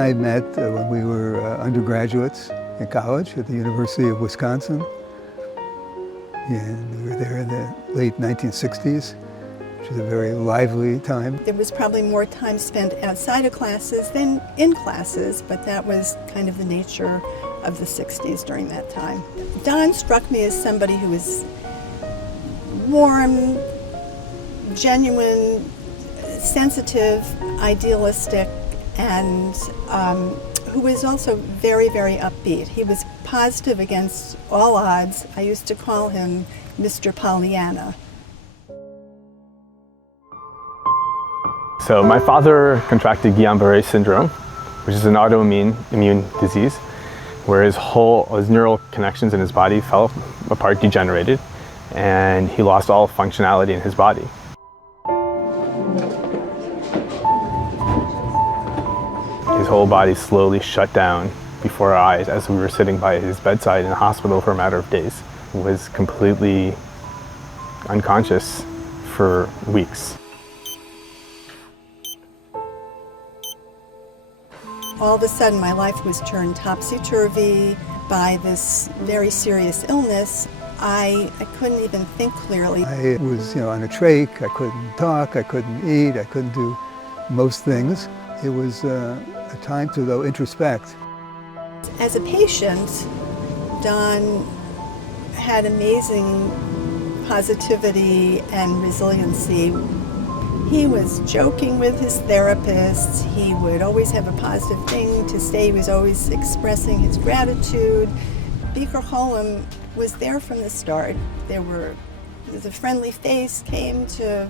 I met when we were undergraduates in college at the University of Wisconsin. And we were there in the late 1960s, which was a very lively time. There was probably more time spent outside of classes than in classes, but that was kind of the nature of the 60s during that time. Don struck me as somebody who was warm, genuine, sensitive, idealistic, and who was also very, very upbeat. He was positive against all odds. I used to call him Mr. Pollyanna. So my father contracted Guillain-Barré syndrome, which is an autoimmune disease, where his neural connections in his body fell apart, degenerated, and he lost all functionality in his body. His whole body slowly shut down before our eyes as we were sitting by his bedside in the hospital for a matter of days. He was completely unconscious for weeks. All of a sudden, my life was turned topsy-turvy by this very serious illness. I couldn't even think clearly. I was, on a trach. I couldn't talk. I couldn't eat. I couldn't do most things. It was a time to, though, introspect. As a patient, Don had amazing positivity and resiliency. He was joking with his therapists. He would always have a positive thing to say. He was always expressing his gratitude. Beaker Hollom was there from the start. The friendly face came to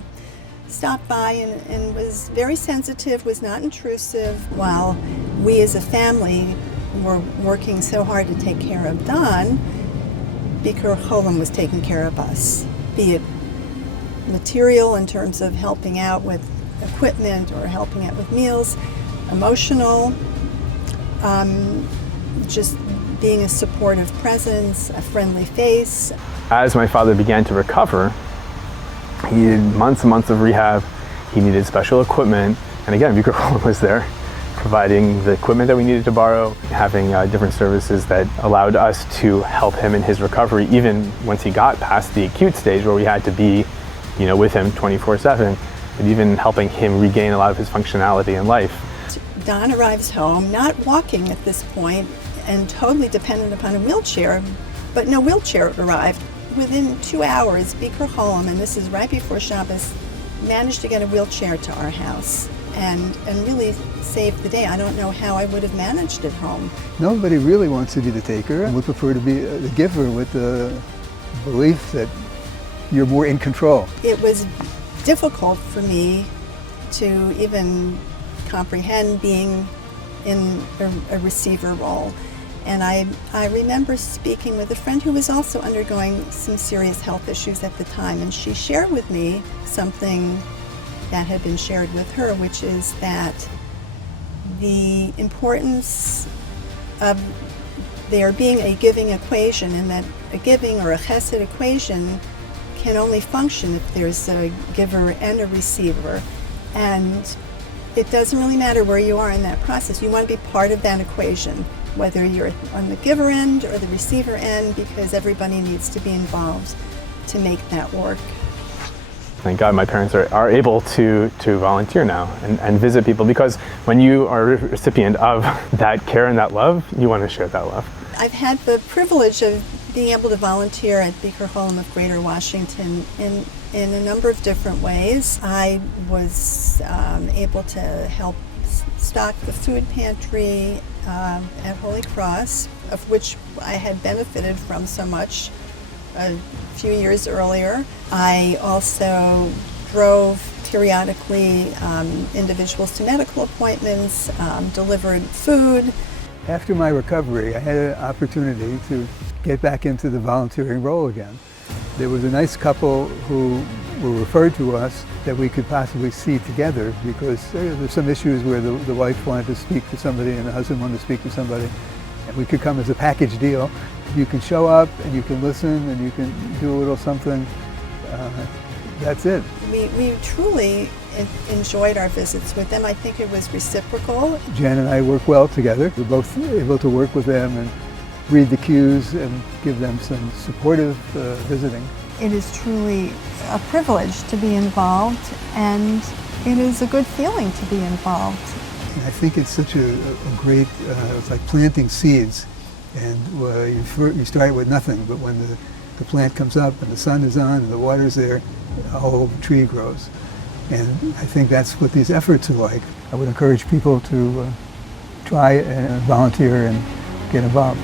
stop by and was very sensitive, was not intrusive, while we as a family were working so hard to take care of Don. Beaker Hollom was taking care of us, be it material in terms of helping out with equipment or helping out with meals, emotional, just being a supportive presence, a friendly face. As my father began to recover, he needed months and months of rehab. He needed special equipment. And again, Beaker Hollom was there, providing the equipment that we needed to borrow, having different services that allowed us to help him in his recovery, even once he got past the acute stage where we had to be with him 24/7, but even helping him regain a lot of his functionality in life. Don arrives home, not walking at this point, and totally dependent upon a wheelchair, but no wheelchair arrived. Within 2 hours, Beaker Hollom, and this is right before Shabbos, managed to get a wheelchair to our house and really saved the day. I don't know how I would have managed at home. Nobody really wants to be the taker. I would prefer to be the giver with the belief that you're more in control. It was difficult for me to even comprehend being in a receiver role. And I remember speaking with a friend who was also undergoing some serious health issues at the time, and she shared with me something that had been shared with her, which is that the importance of there being a giving equation, and that a giving or a chesed equation can only function if there's a giver and a receiver. And it doesn't really matter where you are in that process. You want to be part of that equation, whether you're on the giver end or the receiver end, because everybody needs to be involved to make that work. Thank God my parents are able to volunteer now and visit people, because when you are a recipient of that care and that love, you want to share that love. I've had the privilege of being able to volunteer at Beaker Hollom of Greater Washington in a number of different ways. I was able to help stock the food pantry at Holy Cross, of which I had benefited from so much a few years earlier. I also drove periodically individuals to medical appointments, delivered food. After my recovery, I had an opportunity to get back into the volunteering role again. There was a nice couple who were referred to us that we could possibly see together, because there's some issues where the wife wanted to speak to somebody and the husband wanted to speak to somebody, and we could come as a package deal. You can show up and you can listen and you can do a little something That's it. We truly enjoyed our visits with them. I think it was reciprocal. Jan and I work well together. We're both able to work with them and read the cues and give them some supportive visiting. It is truly a privilege to be involved, and it is a good feeling to be involved. And I think it's such a great, it's like planting seeds. And you start with nothing, but when the plant comes up and the sun is on and the water's there, a whole tree grows. And I think that's what these efforts are like. I would encourage people to try and volunteer and get involved.